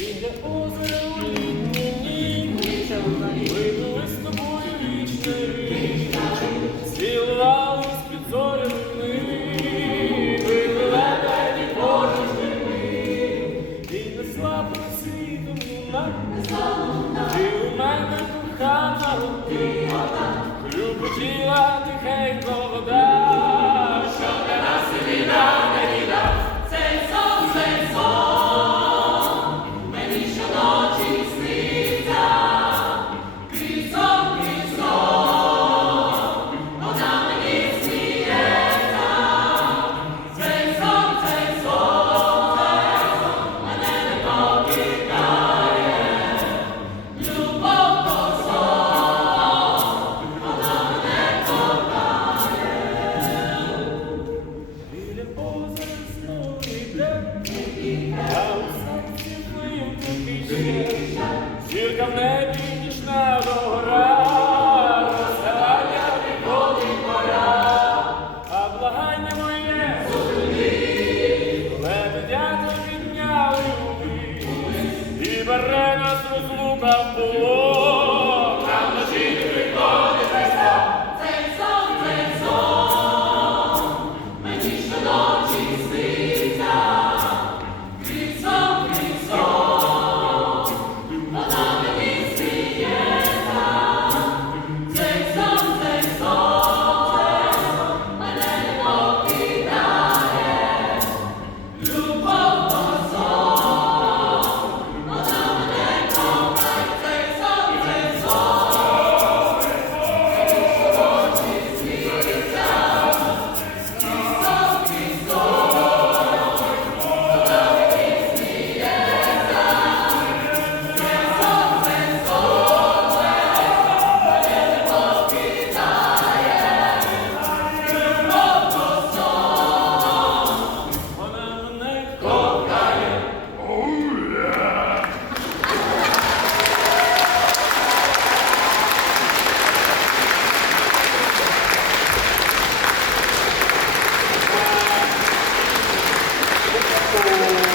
Біля озера у літній ніч, з тобою вічна річ, Співали з-під зорями, І не слабо світом луна, Ти у мене кохана ти. в небі нічна гора, розставання відходить моря, а благання моє зупини, лебедята підняли і бере нас розлука в полон. Thank you.